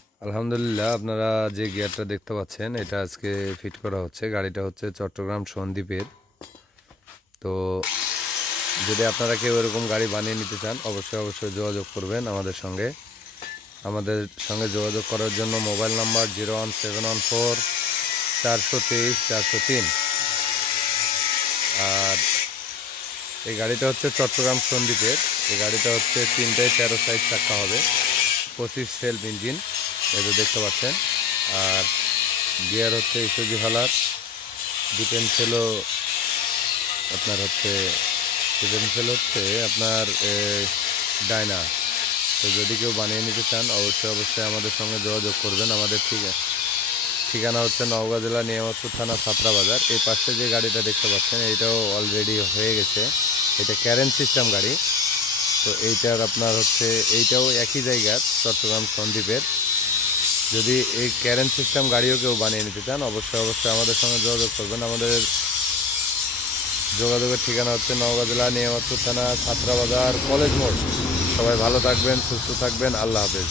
আলহামদুলিল্লাহ, আপনারা যে গিয়ারটা দেখতে পাচ্ছেন এটা আজকে ফিট করা হচ্ছে। গাড়িটা হচ্ছে চট্টগ্রাম সন্দ্বীপের। তো যদি আপনারা কেউ এরকম গাড়ি বানিয়ে নিতে চান অবশ্যই যোগাযোগ করবেন আমাদের সঙ্গে। যোগাযোগ করার জন্য মোবাইল নাম্বার 01714 423 403। আর এই গাড়িটা হচ্ছে চট্টগ্রাম সন্দ্বীপের। এই গাড়িটা হচ্ছে 313 সাইজ চাক্কা হবে, 25 সেলফ ইঞ্জিন, এটা দেখতে পাচ্ছেন। আর গিয়ার হচ্ছে ইসুজি হালার। ডিফেন্সেল আপনার হচ্ছে ডিফেন্সেল হচ্ছে আপনার ডায়না। তো যদি কেউ বানিয়ে নিতে চান অবশ্যই আমাদের সঙ্গে যোগাযোগ করবেন। আমাদের ঠিকানা হচ্ছে নওগাঁ জেলা নিয়ামতপুর থানা ছাত্রা বাজার। এই পাশে যে গাড়িটা দেখতে পাচ্ছেন এইটাও অলরেডি হয়ে গেছে। এটা ক্যারেন সিস্টেম গাড়ি। তো এইটার আপনার হচ্ছে এইটাও একই জায়গার চট্টগ্রাম সন্দ্বীপের। যদি এই ক্যারেন সিস্টেম গাড়িও কেউ বানিয়ে নিতে চান অবশ্যই আমাদের সঙ্গে যোগাযোগ করবেন। আমাদের যোগাযোগের ঠিকানা হচ্ছে নওগাঁ জেলা নিয়ামতপুর থানা ছাত্রা বাজার কলেজ মোড়। সবাই ভালো থাকবেন, সুস্থ থাকবেন, আল্লাহ হাফেজ।